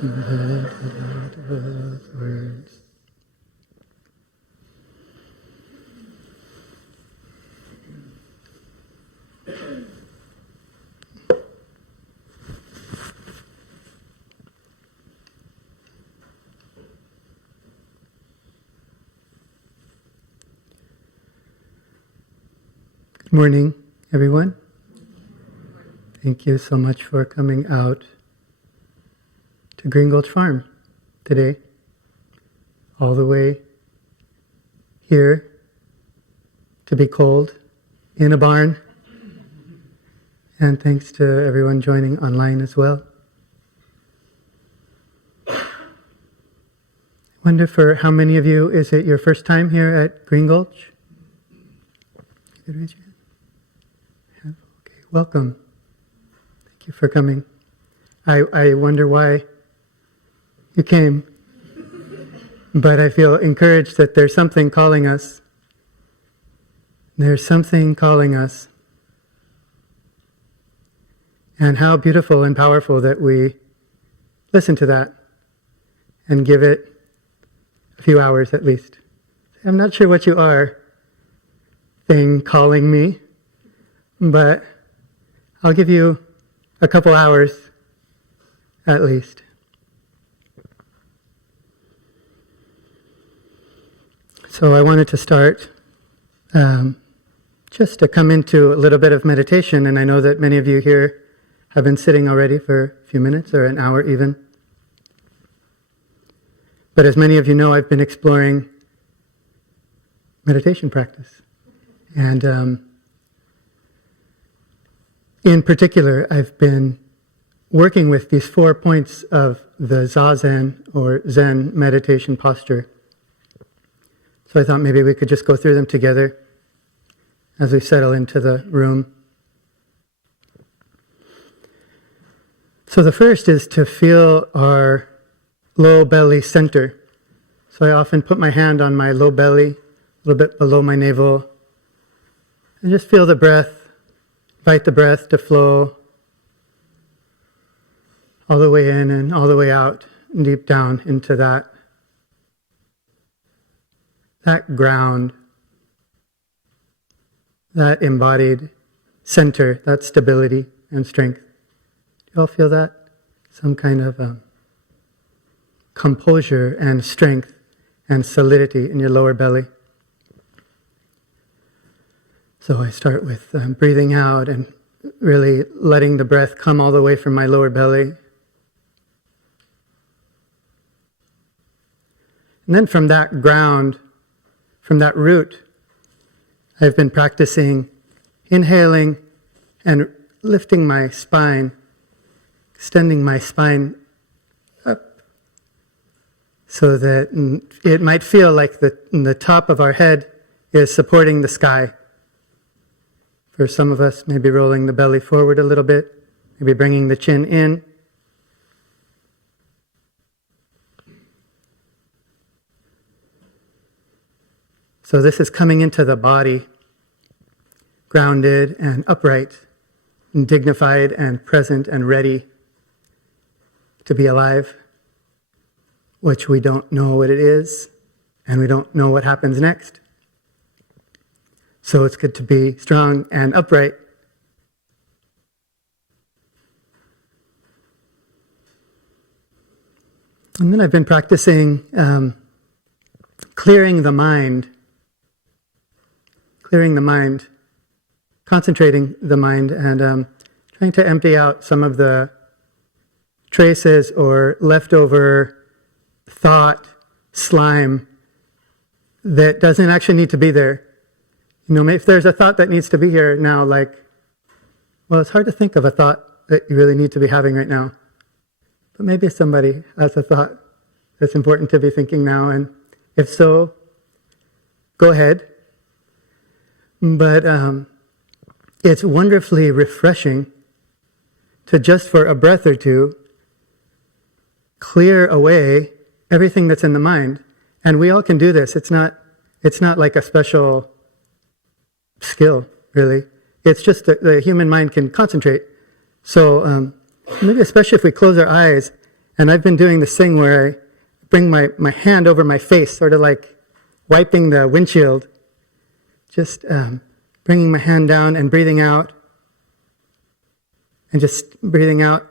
Good morning, everyone. Thank you so much for coming out to Green Gulch Farm today, all the way here to be cold in a barn. And thanks to everyone joining online as well. I wonder for how many of you is it your first time here at Green Gulch? Good, raise your hand. Okay, welcome. Thank you for coming. I wonder why you came, but I feel encouraged that there's something calling us. There's something calling us. And how beautiful and powerful that we listen to that and give it a few hours at least. I'm not sure what you are, thing calling me, but I'll give you a couple hours at least. So I wanted to start just to come into a little bit of meditation, and I know that many of you here have been sitting already for a few minutes or an hour even. But as many of you know, I've been exploring meditation practice. And in particular, I've been working with these 4 points of the zazen or Zen meditation posture. So I thought maybe we could just go through them together as we settle into the room. So the first is to feel our low belly center. So I often put my hand on my low belly, a little bit below my navel, and just feel the breath, invite the breath to flow all the way in and all the way out, and deep down into that ground, that embodied center, that stability and strength. Do you all feel that? Some kind of composure and strength and solidity in your lower belly. So I start with breathing out and really letting the breath come all the way from my lower belly. And then from that ground, from that root, I've been practicing inhaling and lifting my spine, extending my spine up so that it might feel like the top of our head is supporting the sky. For some of us, maybe rolling the belly forward a little bit, maybe bringing the chin in. So this is coming into the body, grounded and upright, and dignified and present and ready to be alive, which we don't know what it is, and we don't know what happens next. So it's good to be strong and upright. And then I've been practicing clearing the mind, concentrating the mind, and trying to empty out some of the traces or leftover thought slime that doesn't actually need to be there. You know, if there's a thought that needs to be here now, like, well, it's hard to think of a thought that you really need to be having right now. But maybe somebody has a thought that's important to be thinking now, and if so, go ahead. But it's wonderfully refreshing to just for a breath or two clear away everything that's in the mind. And we all can do this. It's not like a special skill, really. It's just the human mind can concentrate. So maybe especially if we close our eyes And I've been doing this thing where I bring my hand over my face, sort of like wiping the windshield, just bringing my hand down and breathing out, and just breathing out,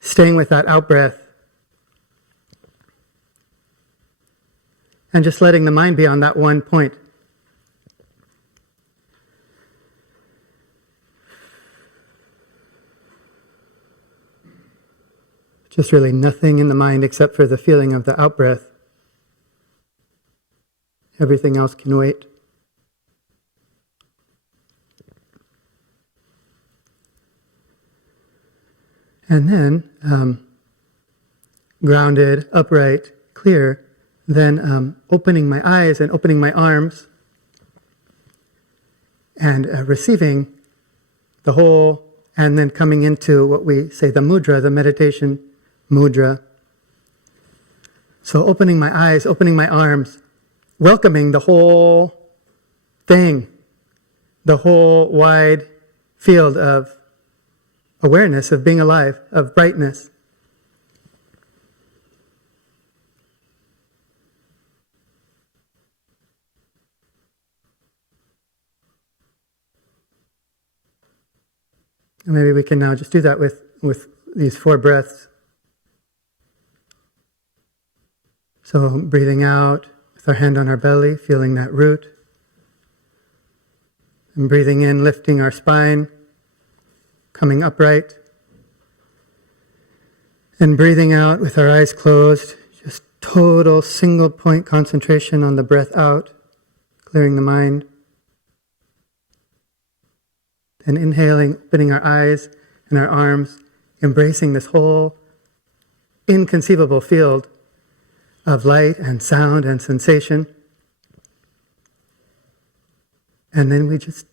staying with that out breath, and just letting the mind be on that one point. Just really nothing in the mind except for the feeling of the out-breath. Everything else can wait. And then, grounded, upright, clear, then opening my eyes and opening my arms and receiving the whole, and then coming into what we say, the mudra, the meditation mudra. So opening my eyes, opening my arms, welcoming the whole thing, the whole wide field of awareness, of being alive, of brightness. And maybe we can now just do that with these 4 breaths. So breathing out with our hand on our belly, feeling that root. And breathing in, lifting our spine, coming upright. And breathing out with our eyes closed, just total single point concentration on the breath out, clearing the mind. And inhaling, opening our eyes and our arms, embracing this whole inconceivable field of light and sound and sensation. And then we just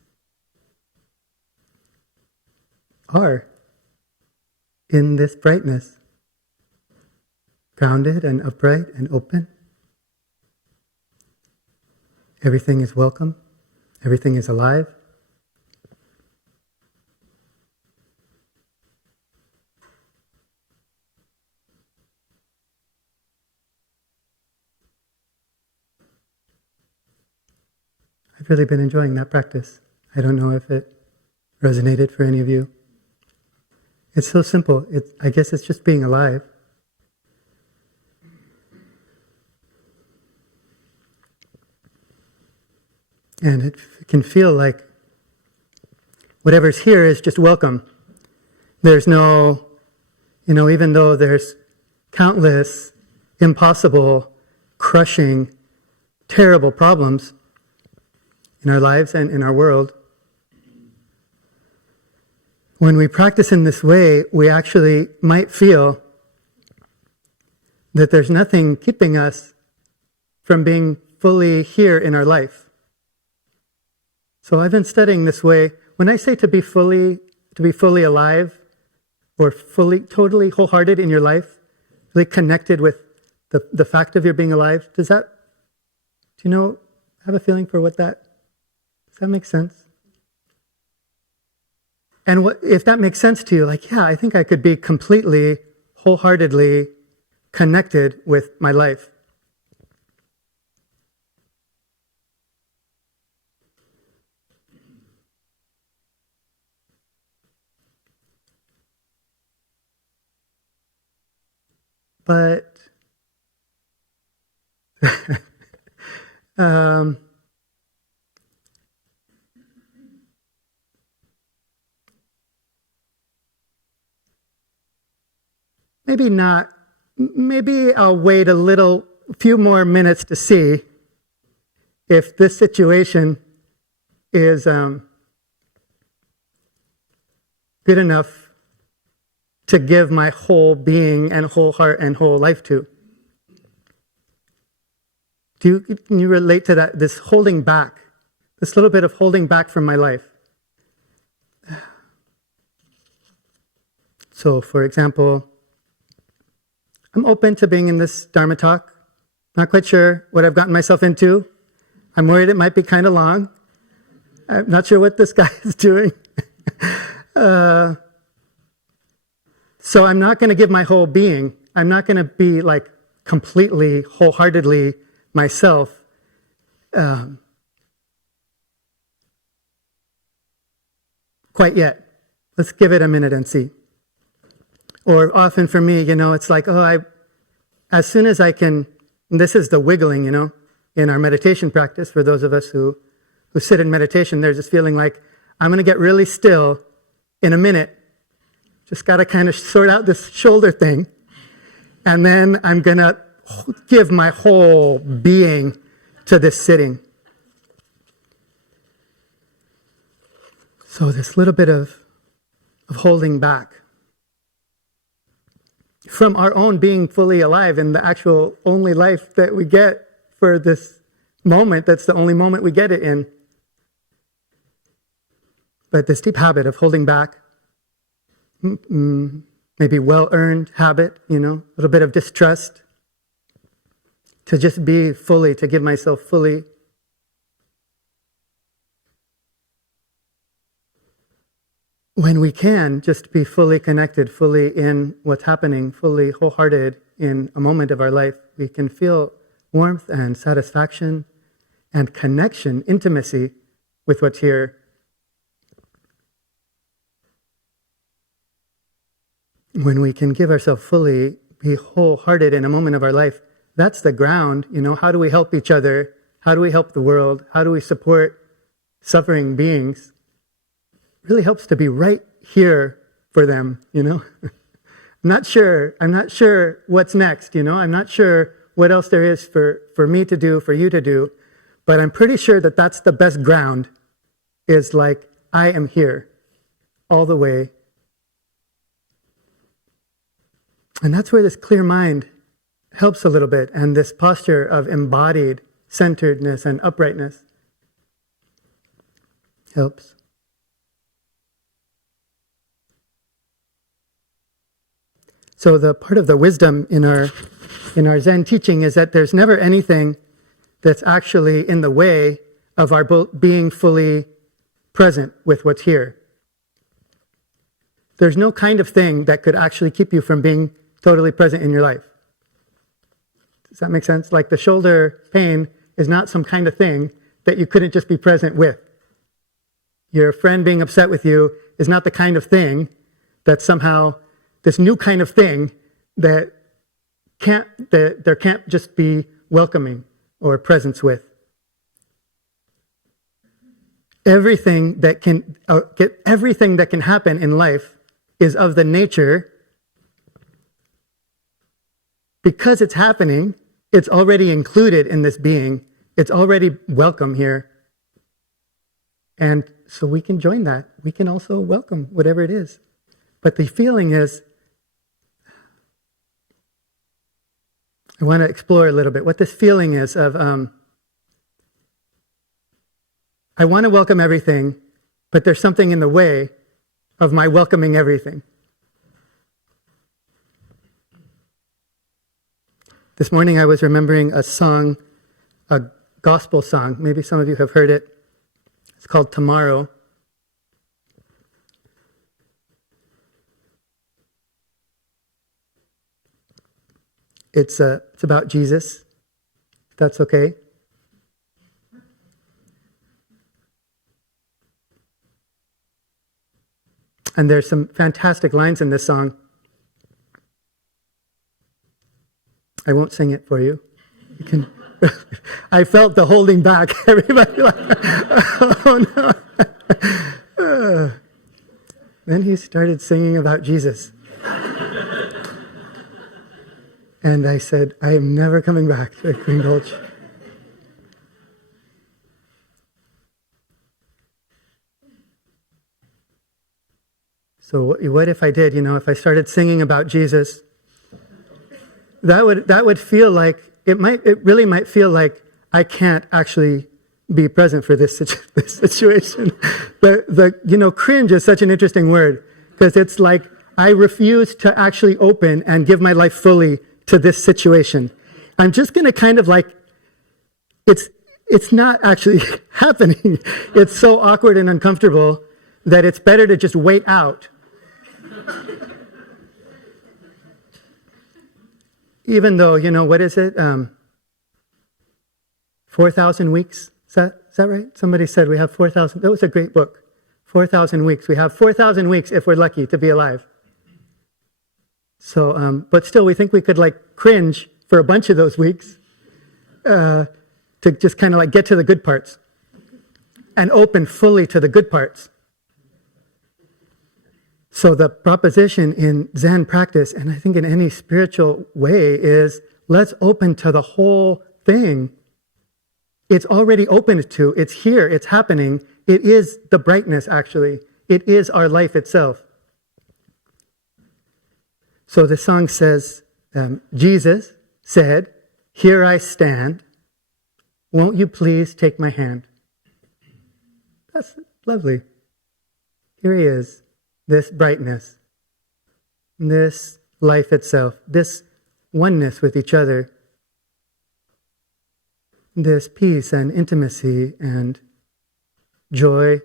are in this brightness, grounded and upright and open. Everything is welcome. Everything is alive. I've really been enjoying that practice. I don't know if it resonated for any of you. It's so simple. I guess it's just being alive. And it can feel like whatever's here is just welcome. There's no, even though there's countless impossible, crushing, terrible problems in our lives and in our world, when we practice in this way, we actually might feel that there's nothing keeping us from being fully here in our life. So I've been studying this way. When I say to be fully alive, or fully, totally wholehearted in your life, really connected with the fact of your being alive, do you have a feeling for does that make sense? And if that makes sense to you, I think I could be completely, wholeheartedly connected with my life. But maybe not. Maybe I'll wait a few more minutes to see if this situation is good enough to give my whole being and whole heart and whole life to. Can you relate to that? This holding back, this little bit of holding back from my life. So, for example, I'm open to being in this Dharma talk. Not quite sure what I've gotten myself into. I'm worried it might be kind of long. I'm not sure what this guy is doing. So I'm not going to give my whole being. I'm not going to be like completely, wholeheartedly myself. Quite yet. Let's give it a minute and see. Or often for me, it's like, as soon as I can, and this is the wiggling, in our meditation practice, for those of us who sit in meditation, there's this feeling like, I'm going to get really still in a minute. Just got to kind of sort out this shoulder thing. And then I'm going to give my whole being to this sitting. So this little bit of holding back from our own being fully alive in the actual only life that we get for this moment. That's the only moment we get it in. But this deep habit of holding back, maybe well-earned habit, a little bit of distrust, to just be fully, to give myself fully. When we can just be fully connected, fully in what's happening, fully wholehearted in a moment of our life, we can feel warmth and satisfaction and connection, intimacy with what's here. When we can give ourselves fully, be wholehearted in a moment of our life, that's the ground. How do we help each other? How do we help the world? How do we support suffering beings? It really helps to be right here for them, I'm not sure what's next, I'm not sure what else there is for me to do, for you to do, but I'm pretty sure that that's the best ground, is like, I am here all the way. And that's where this clear mind helps a little bit, and this posture of embodied centeredness and uprightness helps. So the part of the wisdom in our Zen teaching is that there's never anything that's actually in the way of our being fully present with what's here. There's no kind of thing that could actually keep you from being totally present in your life. Does that make sense? Like the shoulder pain is not some kind of thing that you couldn't just be present with. Your friend being upset with you is not the kind of thing that somehow this new kind of thing that there can't just be welcoming or presence with. Everything that can happen in life is of the nature, because it's happening, it's already included in this being. It's already welcome here. And so we can join that. We can also welcome whatever it is. But the feeling is, I want to explore a little bit what this feeling is of, I want to welcome everything, but there's something in the way of my welcoming everything. This morning I was remembering a song, a gospel song. Maybe some of you have heard it. It's called Tomorrow. It's about Jesus, if that's okay. And there's some fantastic lines in this song. I won't sing it for you. You can. I felt the holding back. Everybody like, oh no. Then he started singing about Jesus. And I said, I am never coming back to Green Gulch. So what if I did, if I started singing about Jesus, that would feel like, it really might feel like I can't actually be present for this situation. Cringe is such an interesting word, because it's like, I refuse to actually open and give my life fully to this situation. I'm just going to kind of like, it's not actually happening. It's so awkward and uncomfortable that it's better to just wait out. even though, what is it? 4,000 weeks? Is that right? Somebody said we have 4,000. That was a great book. 4,000 weeks. We have 4,000 weeks if we're lucky to be alive. So, but still, we think we could cringe for a bunch of those weeks to just kind of get to the good parts and open fully to the good parts. So the proposition in Zen practice, and I think in any spiritual way, is let's open to the whole thing. It's already opened to, it's here, it's happening. It is the brightness, actually. It is our life itself. So the song says, Jesus said, "Here I stand. Won't you please take my hand?" That's lovely. Here he is, this brightness, this life itself, this oneness with each other, this peace and intimacy and joy,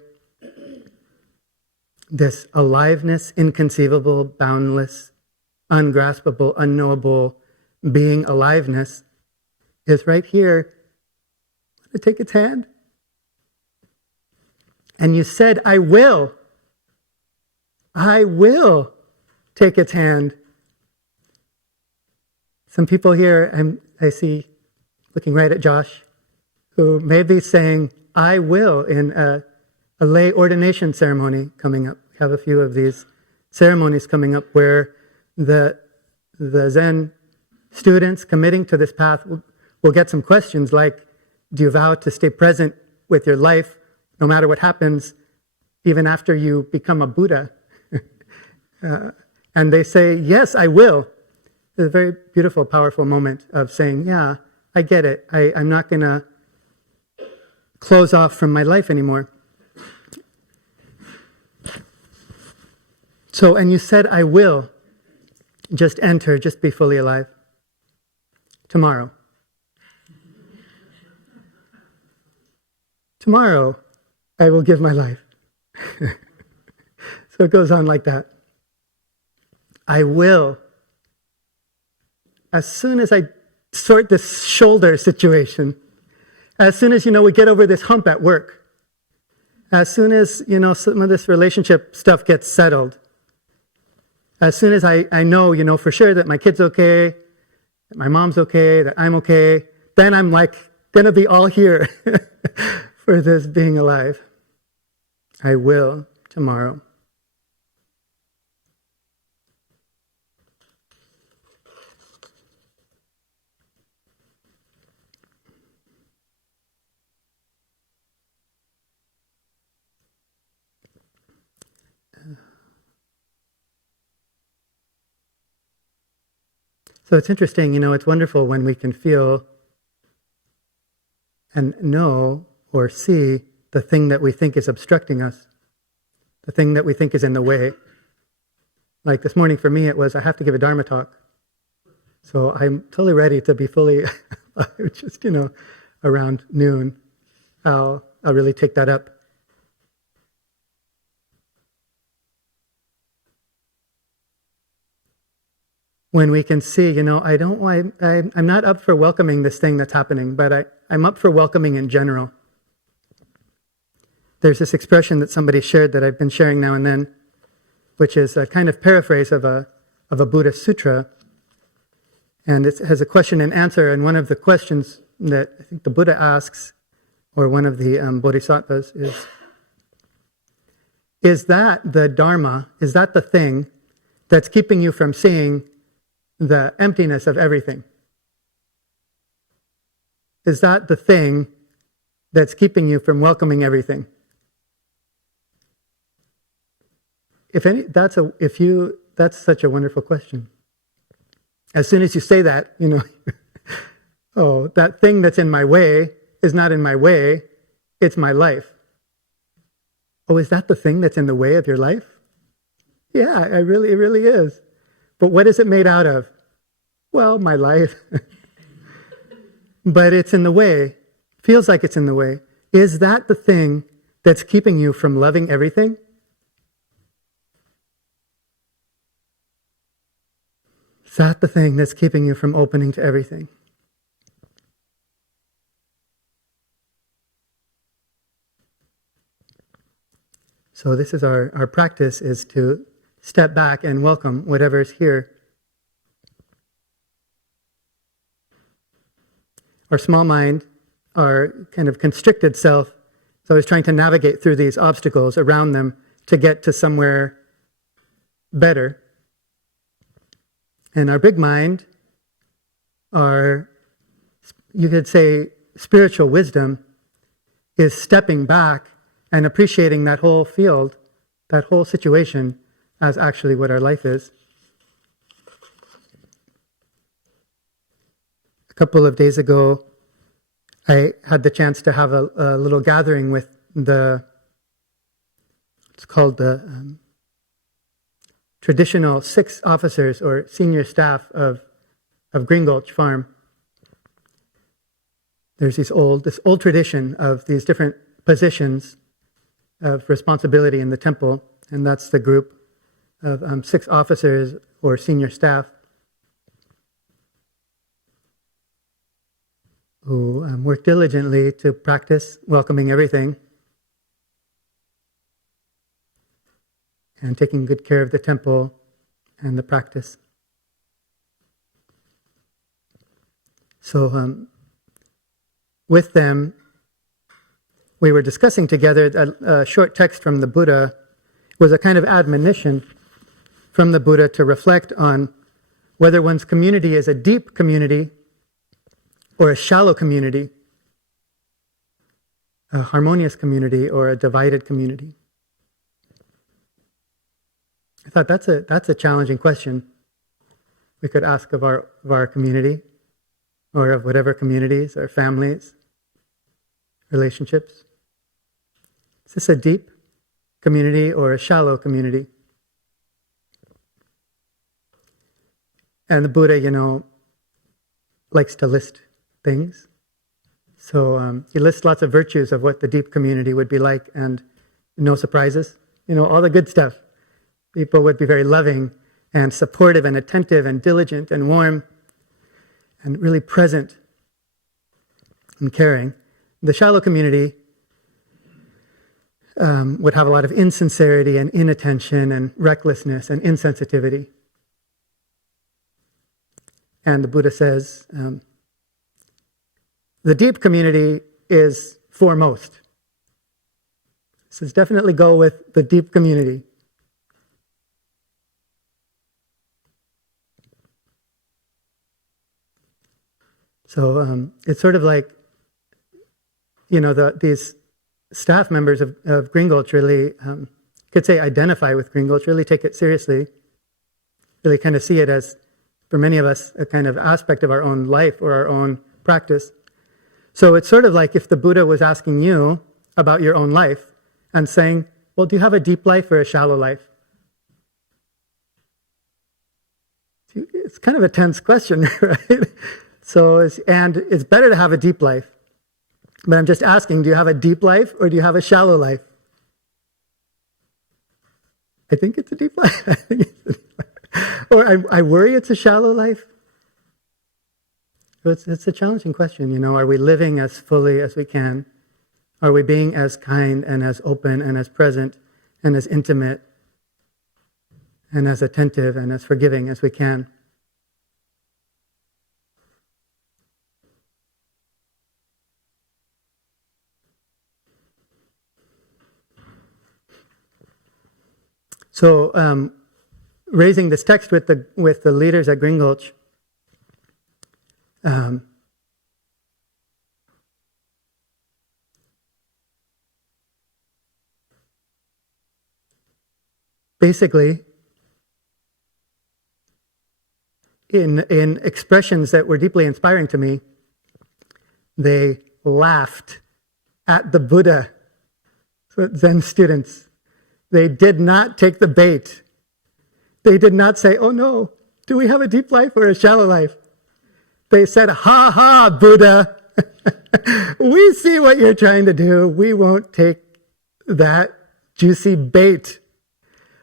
this aliveness, inconceivable, boundless, ungraspable, unknowable being aliveness is right here. Want to take its hand? And you said, I will take its hand. Some people here, I see, looking right at Josh, who may be saying, I will, in a lay ordination ceremony coming up. We have a few of these ceremonies coming up where the Zen students committing to this path will get some questions like, do you vow to stay present with your life no matter what happens, even after you become a Buddha? And they say, yes, I will. It's a very beautiful, powerful moment of saying, yeah, I get it. I'm not going to close off from my life anymore. So, and you said, I will. Just enter, just be fully alive. Tomorrow. Tomorrow, I will give my life. So it goes on like that. I will. As soon as I sort this shoulder situation, as soon as, we get over this hump at work, as soon as, some of this relationship stuff gets settled, as soon as I know, for sure that my kid's okay, that my mom's okay, that I'm okay, then I'm going to be all here for this being alive. I will tomorrow. So it's interesting, it's wonderful when we can feel and know or see the thing that we think is obstructing us, the thing that we think is in the way. Like this morning for me, it was, I have to give a Dharma talk. So I'm totally ready to be fully, just, around noon, I'll really take that up. When we can see, I'm not up for welcoming this thing that's happening, but I'm up for welcoming in general. There's this expression that somebody shared that I've been sharing now and then, which is a kind of paraphrase of a Buddhist sutra. And it has a question and answer, and one of the questions that I think the Buddha asks, or one of the bodhisattvas, is that the Dharma, is that the thing that's keeping you from seeing the emptiness of everything? Is that the thing that's keeping you from welcoming everything? That's such a wonderful question. As soon as you say that, oh, that thing that's in my way is not in my way, it's my life. Oh, is that the thing that's in the way of your life? Yeah, it really is. But what is it made out of? Well, my life. But it's in the way. Feels like it's in the way. Is that the thing that's keeping you from loving everything? Is that the thing that's keeping you from opening to everything? So this is our practice, is to step back and welcome whatever's here. Our small mind, our kind of constricted self, is always trying to navigate through these obstacles around them to get to somewhere better. And our big mind, our, you could say, spiritual wisdom, is stepping back and appreciating that whole field, that whole situation, as actually what our life is. A couple of days ago, I had the chance to have a little gathering with it's called the traditional 6 officers or senior staff of Green Gulch Farm. There's this old tradition of these different positions of responsibility in the temple, and that's the group of 6 officers or senior staff who work diligently to practice welcoming everything and taking good care of the temple and the practice. So with them, we were discussing together a short text from the Buddha. It was a kind of admonition from the Buddha to reflect on whether one's community is a deep community or a shallow community, a harmonious community or a divided community. I thought that's a challenging question we could ask of our community, or of whatever communities or families, relationships. Is this a deep community or a shallow community? And the Buddha, likes to list things. So he lists lots of virtues of what the deep community would be like, and no surprises. All the good stuff. People would be very loving and supportive and attentive and diligent and warm and really present and caring. The shallow community would have a lot of insincerity and inattention and recklessness and insensitivity. And the Buddha says, the deep community is foremost. He says, definitely go with the deep community. So it's sort of like, these staff members of Green Gulch really, could say, identify with Green Gulch, really take it seriously, really kind of see it as, for many of us, a kind of aspect of our own life or our own practice. So it's sort of like if the Buddha was asking you about your own life and saying, well, do you have a deep life or a shallow life? It's kind of a tense question, right? So, it's better to have a deep life. But I'm just asking, do you have a deep life or do you have a shallow life? I think it's a deep life. Or I worry it's a shallow life. So it's a challenging question, Are we living as fully as we can? Are we being as kind and as open and as present and as intimate and as attentive and as forgiving as we can? So, raising this text with the leaders at Green Gulch, basically, in expressions that were deeply inspiring to me, they laughed at the Buddha. So Zen students. They did not take the bait. They did not say, oh no, do we have a deep life or a shallow life? They said, ha ha, Buddha. We see what you're trying to do. We won't take that juicy bait.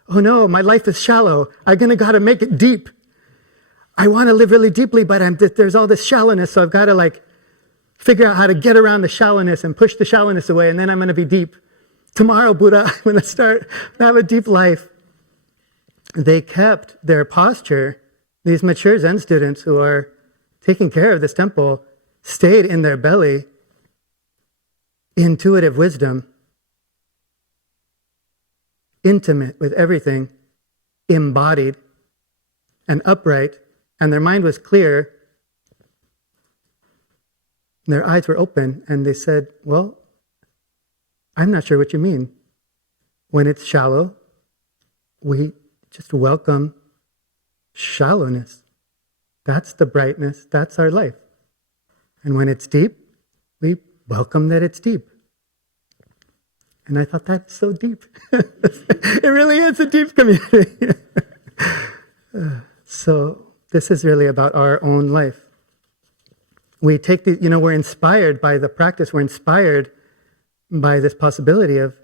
Oh no, my life is shallow. I'm going to got to make it deep. I want to live really deeply, but there's all this shallowness, so I've got to like figure out how to get around the shallowness and push the shallowness away, and then I'm going to be deep. Tomorrow, Buddha, I'm going to start to have a deep life. They kept their posture. These mature Zen students who are taking care of this temple stayed in their belly, intuitive wisdom, intimate with everything, embodied and upright, and their mind was clear. Their eyes were open, and they said, well, I'm not sure what you mean. When it's shallow, we just welcome shallowness. That's the brightness. That's our life. And when it's deep, we welcome that it's deep. And I thought, that's so deep. It really is a deep community. So this is really about our own life. We take we're inspired by the practice. We're inspired by this possibility of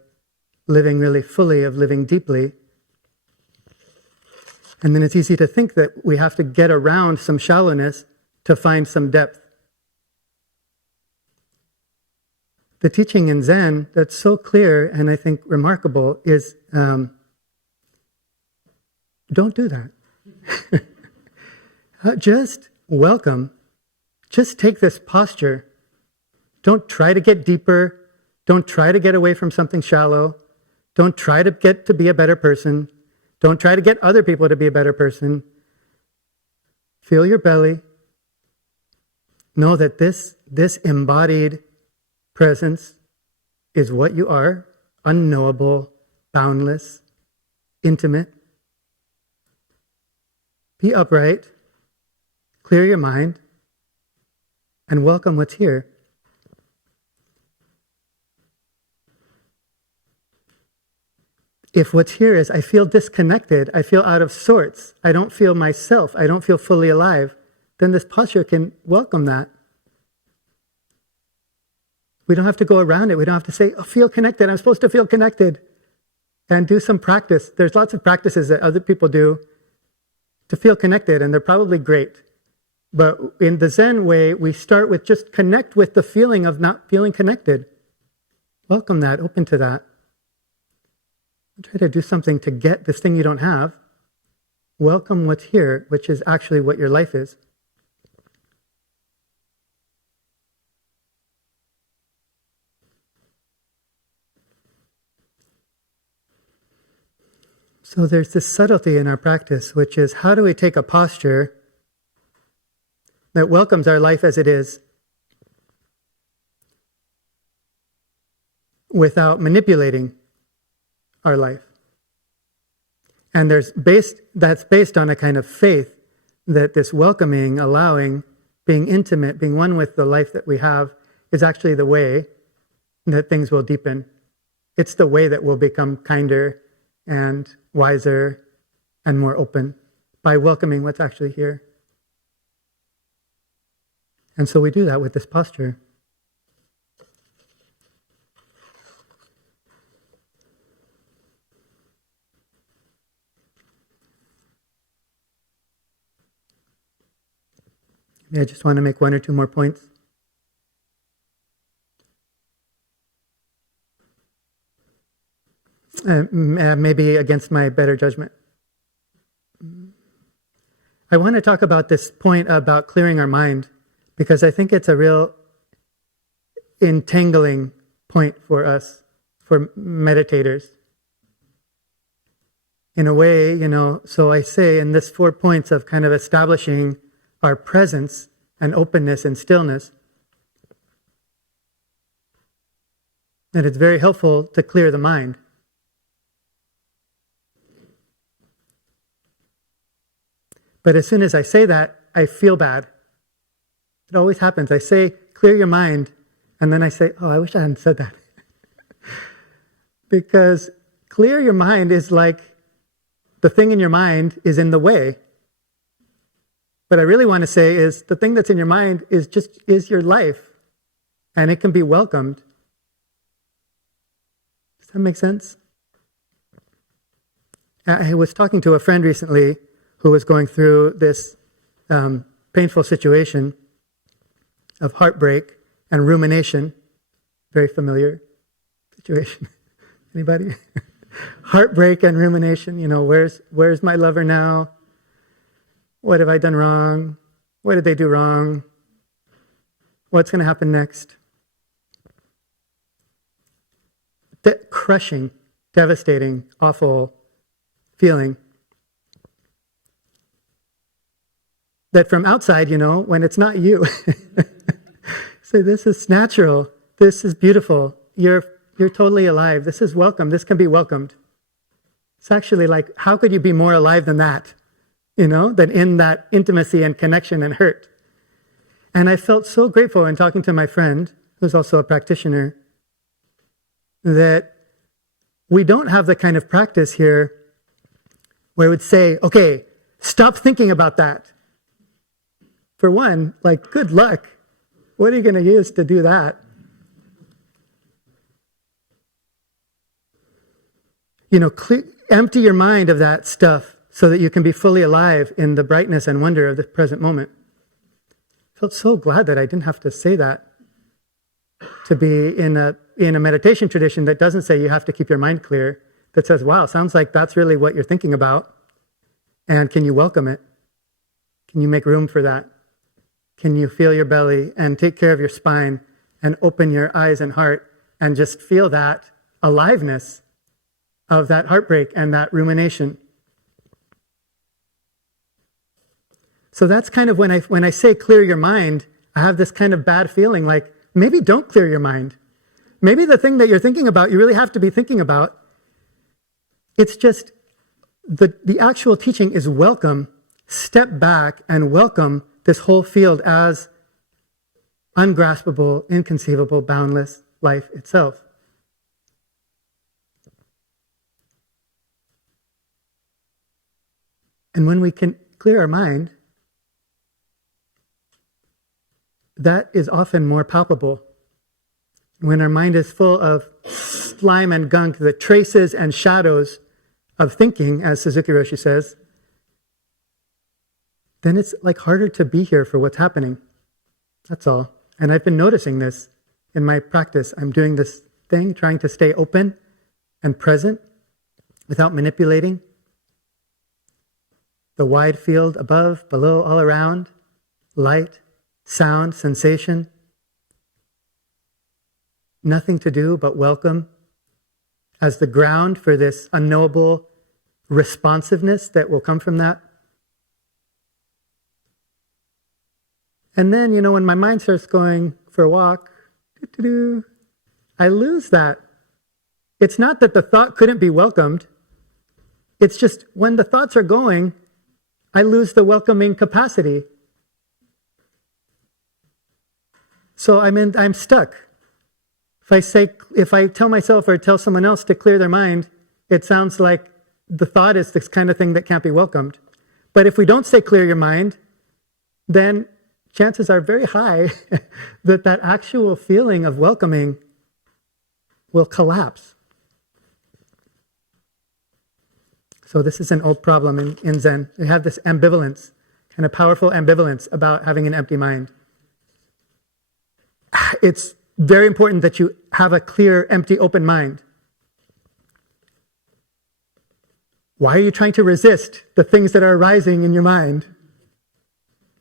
living really fully, of living deeply. And then it's easy to think that we have to get around some shallowness to find some depth. The teaching in Zen that's so clear and I think remarkable is don't do that. Just welcome. Just take this posture. Don't try to get deeper. Don't try to get away from something shallow. Don't try to get to be a better person. Don't try to get other people to be a better person. Feel your belly. Know that this embodied presence is what you are, unknowable, boundless, intimate. Be upright, clear your mind, and welcome what's here. If what's here is I feel disconnected, I feel out of sorts, I don't feel myself, I don't feel fully alive, then this posture can welcome that. We don't have to go around it. We don't have to say, oh, feel connected. I'm supposed to feel connected. And do some practice. There's lots of practices that other people do to feel connected, and they're probably great. But in the Zen way, we start with just connect with the feeling of not feeling connected. Welcome that, open to that. Don't try to do something to get this thing you don't have. Welcome what's here, which is actually what your life is. So there's this subtlety in our practice, which is how do we take a posture that welcomes our life as it is without manipulating our life. And that's based on a kind of faith that this welcoming, allowing, being intimate, being one with the life that we have is actually the way that things will deepen. It's the way that we'll become kinder and wiser and more open by welcoming what's actually here. And so we do that with this posture. I just want to make one or two more points. Maybe against my better judgment. I want to talk about this point about clearing our mind, because I think it's a real entangling point for us, for meditators. In a way, so I say in this 4 points of kind of establishing our presence and openness and stillness, that it's very helpful to clear the mind. But as soon as I say that, I feel bad. It always happens. I say, clear your mind, and then I say, oh, I wish I hadn't said that. Because clear your mind is like the thing in your mind is in the way. What I really want to say is the thing that's in your mind is your life, and it can be welcomed. Does that make sense? I was talking to a friend recently who was going through this painful situation of heartbreak and rumination. Very familiar situation. Anybody? Heartbreak and rumination. Where's my lover now? What have I done wrong? What did they do wrong? What's going to happen next? Crushing, devastating, awful feeling. That from outside, when it's not you, say, this is natural, this is beautiful, you're totally alive, this is welcome, this can be welcomed. It's actually like, how could you be more alive than that? Than in that intimacy and connection and hurt. And I felt so grateful in talking to my friend, who's also a practitioner, that we don't have the kind of practice here where it would say, okay, stop thinking about that. For one, good luck. What are you going to use to do that? Empty your mind of that stuff so that you can be fully alive in the brightness and wonder of the present moment. I felt so glad that I didn't have to say that. To be in a meditation tradition that doesn't say you have to keep your mind clear, that says, wow, sounds like that's really what you're thinking about. And can you welcome it? Can you make room for that? Can you feel your belly and take care of your spine and open your eyes and heart and just feel that aliveness of that heartbreak and that rumination? So that's kind of when I say clear your mind, I have this kind of bad feeling like, maybe don't clear your mind. Maybe the thing that you're thinking about, you really have to be thinking about. It's just the actual teaching is welcome. Step back and welcome this whole field as ungraspable, inconceivable, boundless life itself. And when we can clear our mind, that is often more palpable. When our mind is full of slime and gunk, the traces and shadows of thinking, as Suzuki Roshi says, then it's harder to be here for what's happening. That's all. And I've been noticing this in my practice. I'm doing this thing, trying to stay open and present without manipulating. The wide field above, below, all around, light, sound, sensation. Nothing to do but welcome as the ground for this unknowable responsiveness that will come from that. And then, when my mind starts going for a walk, I lose that. It's not that the thought couldn't be welcomed. It's just when the thoughts are going, I lose the welcoming capacity. So I'm stuck. If I tell myself or tell someone else to clear their mind, it sounds like the thought is this kind of thing that can't be welcomed. But if we don't say clear your mind, then chances are very high that actual feeling of welcoming will collapse. So this is an old problem in Zen. We have this ambivalence, kind of powerful ambivalence about having an empty mind. It's very important that you have a clear, empty, open mind. Why are you trying to resist the things that are arising in your mind?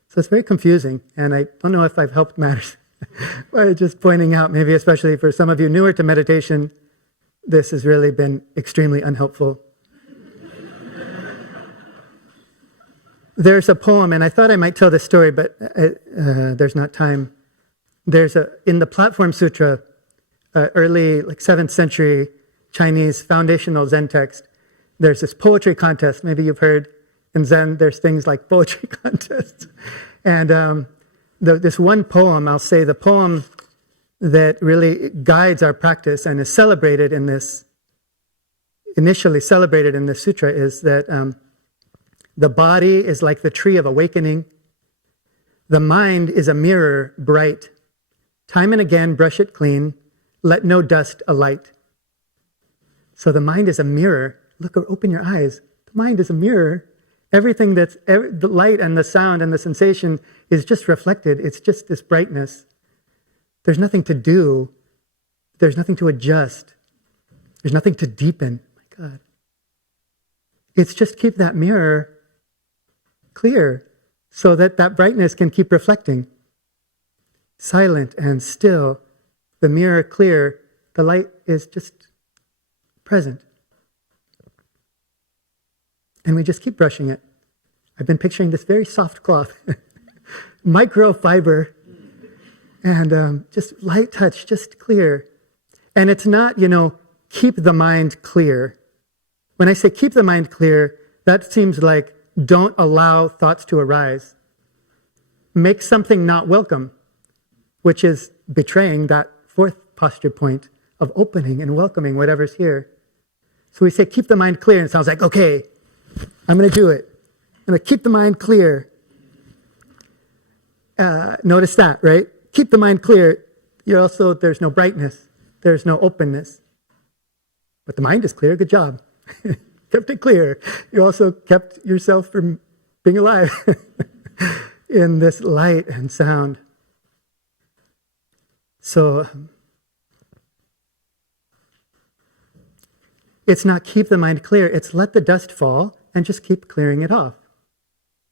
So it's very confusing, and I don't know if I've helped matters by just pointing out, maybe especially for some of you newer to meditation, this has really been extremely unhelpful. There's a poem, and I thought I might tell this story, but there's not time. In the Platform Sutra, early 7th century Chinese foundational Zen text, there's this poetry contest. Maybe you've heard in Zen, there's things like poetry contests. And this one poem, I'll say the poem that really guides our practice and is celebrated in this, initially celebrated in this sutra, is that the body is like the tree of awakening. The mind is a mirror bright. Time and again, brush it clean. Let no dust alight. So the mind is a mirror. Look, open your eyes. The mind is a mirror. Everything the light and the sound and the sensation is just reflected. It's just this brightness. There's nothing to do. There's nothing to adjust. There's nothing to deepen. My God. It's just keep that mirror clear so that that brightness can keep reflecting. Silent and still, the mirror clear, the light is just present. And we just keep brushing it. I've been picturing this very soft cloth, microfiber, and just light touch, just clear. And it's not, keep the mind clear. When I say keep the mind clear, that seems like don't allow thoughts to arise. Make something not welcome, which is betraying that fourth posture point of opening and welcoming whatever's here. So we say keep the mind clear, and it sounds like, okay, I'm going to do it. I'm going to keep the mind clear. Notice that, right? Keep the mind clear. There's no brightness. There's no openness. But the mind is clear. Good job. Kept it clear. You also kept yourself from being alive in this light and sound. So it's not keep the mind clear. It's let the dust fall and just keep clearing it off.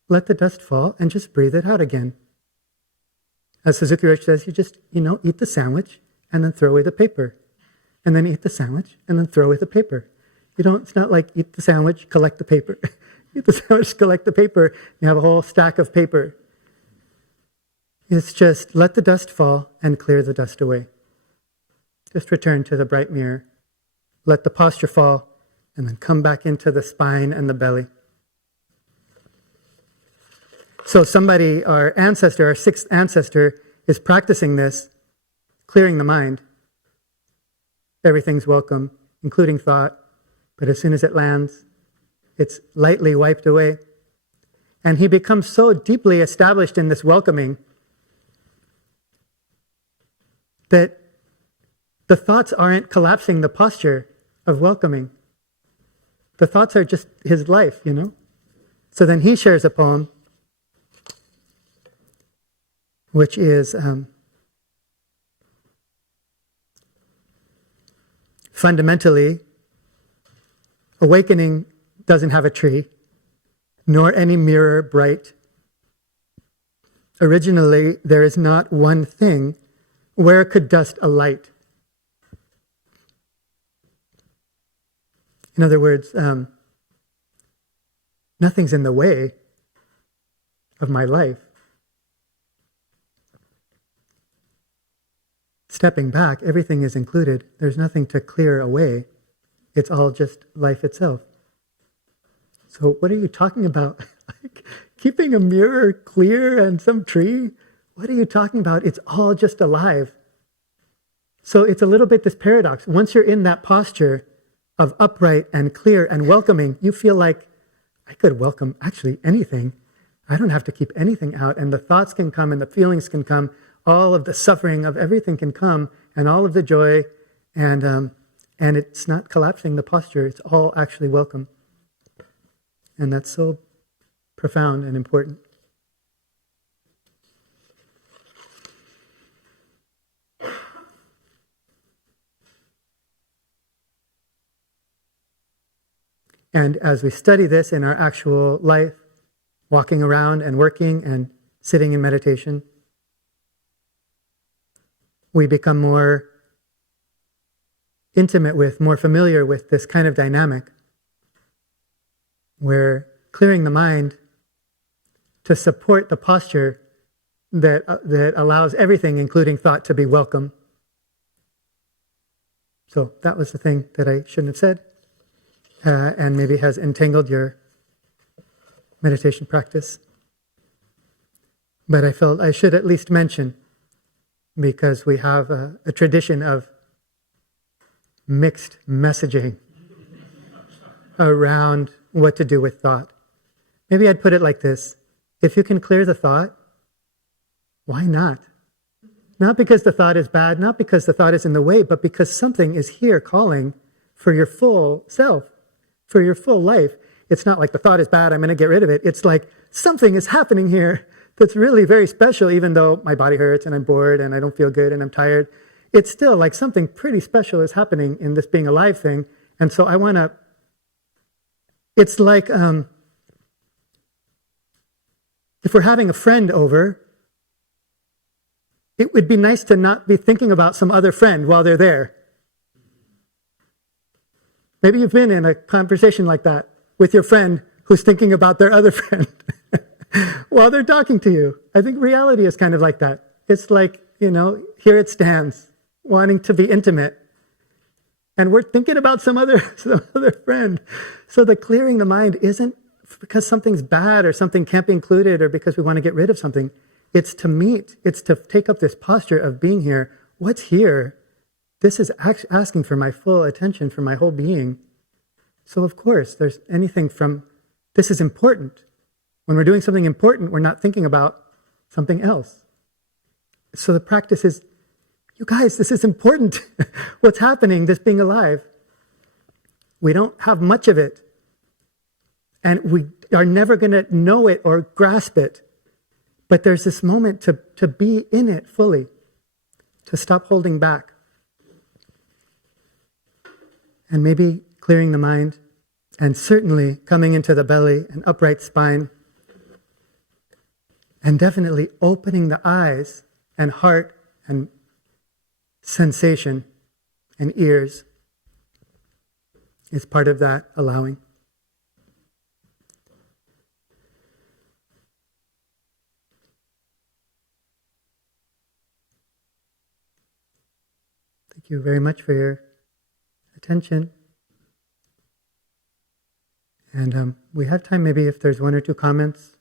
Let the dust fall and just breathe it out again. As Suzuki Roshi says, you just, eat the sandwich and then throw away the paper. And then eat the sandwich and then throw away the paper. It's not like eat the sandwich, collect the paper. Eat the sandwich, collect the paper. You have a whole stack of paper. It's just let the dust fall and clear the dust away. Just return to the bright mirror. Let the posture fall and then come back into the spine and the belly. So somebody, our ancestor, our sixth ancestor, is practicing this, clearing the mind. Everything's welcome, including thought, but as soon as it lands, it's lightly wiped away. And he becomes so deeply established in this welcoming that the thoughts aren't collapsing the posture of welcoming. The thoughts are just his life, So then he shares a poem, which is fundamentally, awakening doesn't have a tree, nor any mirror bright. Originally, there is not one thing where could dust alight. In other words, nothing's in the way of my life. Stepping back, everything is included. There's nothing to clear away. It's all just life itself. So what are you talking about? Like keeping a mirror clear and some tree? What are you talking about? It's all just alive. So it's a little bit this paradox. Once you're in that posture of upright and clear and welcoming, you feel like I could welcome actually anything. I don't have to keep anything out. And the thoughts can come and the feelings can come. All of the suffering of everything can come, and all of the joy, and it's not collapsing the posture. It's all actually welcome. And that's so profound and important. And as we study this in our actual life, walking around and working and sitting in meditation, we become more intimate with, more familiar with this kind of dynamic where clearing the mind to support the posture that allows everything, including thought, to be welcome. So that was the thing that I shouldn't have said, and maybe has entangled your meditation practice. But I felt I should at least mention, because we have a tradition of mixed messaging around what to do with thought. Maybe I'd put it like this. If you can clear the thought, why not? Not because the thought is bad, not because the thought is in the way, but because something is here calling for your full self, for your full life. It's not like the thought is bad, I'm going to get rid of it. It's like something is happening here that's really very special, even though my body hurts and I'm bored and I don't feel good and I'm tired. It's still like something pretty special is happening in this being alive thing. And so I want to, it's like if we're having a friend over, it would be nice to not be thinking about some other friend while they're there. Maybe you've been in a conversation like that with your friend who's thinking about their other friend while they're talking to you. I think reality is kind of like that. It's like, here it stands, wanting to be intimate. And we're thinking about some other friend. So the clearing the mind isn't because something's bad or something can't be included or because we want to get rid of something. It's to meet. It's to take up this posture of being here. What's here? This is asking for my full attention, for my whole being. So of course, there's anything from, this is important. When we're doing something important, we're not thinking about something else. So the practice is, you guys, this is important. What's happening, this being alive. We don't have much of it. And we are never going to know it or grasp it. But there's this moment to be in it fully, to stop holding back. And maybe clearing the mind, and certainly coming into the belly, an upright spine, and definitely opening the eyes and heart and sensation and ears is part of that allowing. Thank you very much for your attention. And we have time maybe if there's one or two comments.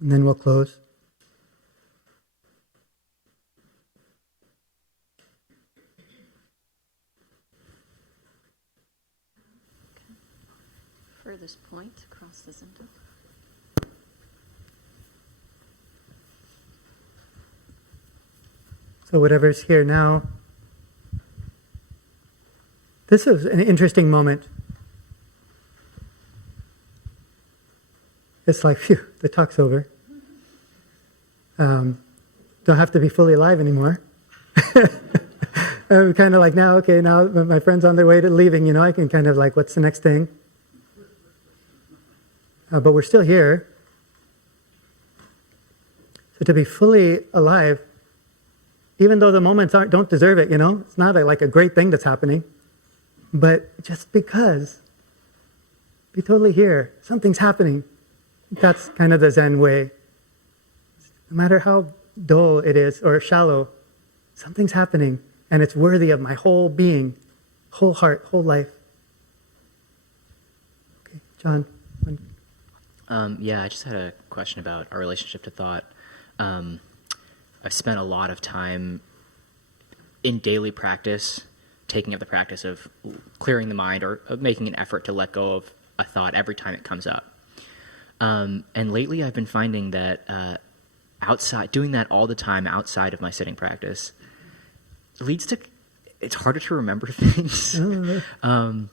And then we'll close. Furthest point across the Zinda. So whatever's here now, this is an interesting moment. It's like, phew, the talk's over. Don't have to be fully alive anymore. I'm kind of like, now my friend's on their way to leaving, I can kind of like, what's the next thing? But we're still here. So to be fully alive, even though the moments don't deserve it, it's not like a great thing that's happening. But just because, be totally here, something's happening. That's kind of the Zen way. No matter how dull it is or shallow, something's happening and it's worthy of my whole being, whole heart, whole life. Okay, John. I just had a question about our relationship to thought. I've spent a lot of time in daily practice, taking up the practice of clearing the mind or of making an effort to let go of a thought every time it comes up. And lately I've been finding that doing that all the time outside of my sitting practice leads to, it's harder to remember things. When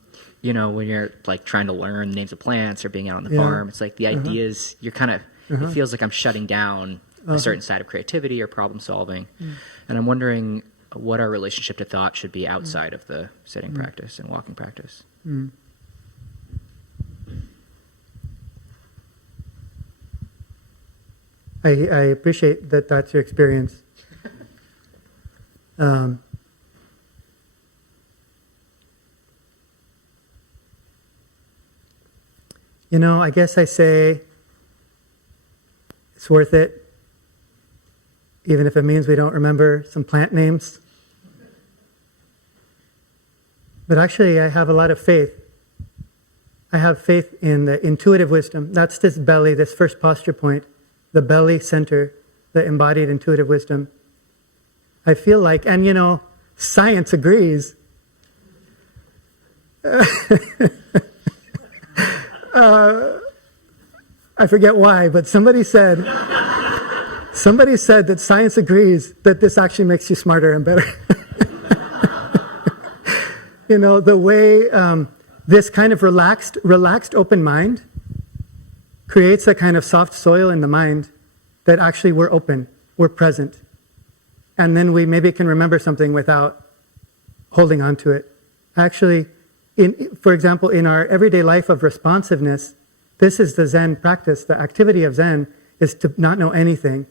you're like trying to learn names of plants or being out on the farm, it's like the ideas, you're kind of, it feels like I'm shutting down a certain side of creativity or problem solving. And I'm wondering what our relationship to thought should be outside of the sitting practice and walking practice. I appreciate that that's your experience. I guess I say it's worth it, even if it means we don't remember some plant names. But actually, I have a lot of faith. I have faith in the intuitive wisdom. That's this belly, this first posture point, the belly center, the embodied intuitive wisdom. I feel like, and science agrees. I forget why, but somebody said that science agrees that this actually makes you smarter and better. The way this kind of relaxed open mind creates a kind of soft soil in the mind that actually we're open, we're present. And then we maybe can remember something without holding on to it. Actually, for example, in our everyday life of responsiveness, this is the Zen practice. The activity of Zen is to not know anything,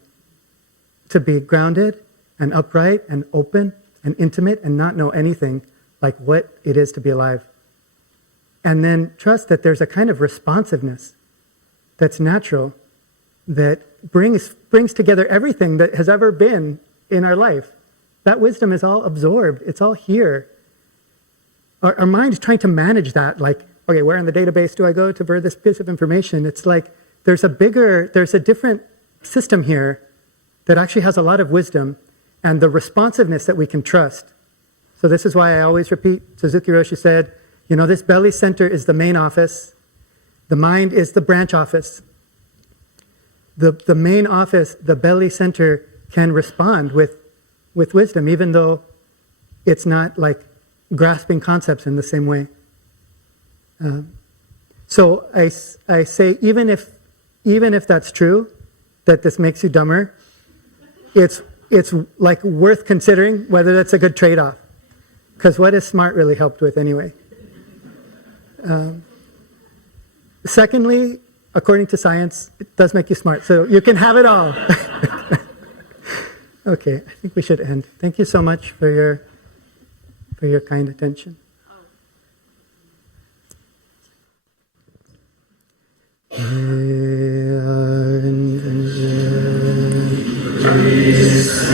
to be grounded and upright and open and intimate and not know anything like what it is to be alive. And then trust that there's a kind of responsiveness that's natural, that brings together everything that has ever been in our life. That wisdom is all absorbed. It's all here. Our mind is trying to manage that, like, okay, where in the database do I go to for this piece of information? It's like there's a different system here that actually has a lot of wisdom and the responsiveness that we can trust. So this is why I always repeat, Suzuki Roshi said, this belly center is the main office. The mind is the branch office. The main office, the belly center, can respond with wisdom, even though it's not like grasping concepts in the same way. So I say, even if that's true, that this makes you dumber, it's like worth considering whether that's a good trade-off. Because what is smart really helped with anyway? Secondly, according to science, it does make you smart. So you can have it all. Okay, I think we should end. Thank you so much for your kind attention. Place,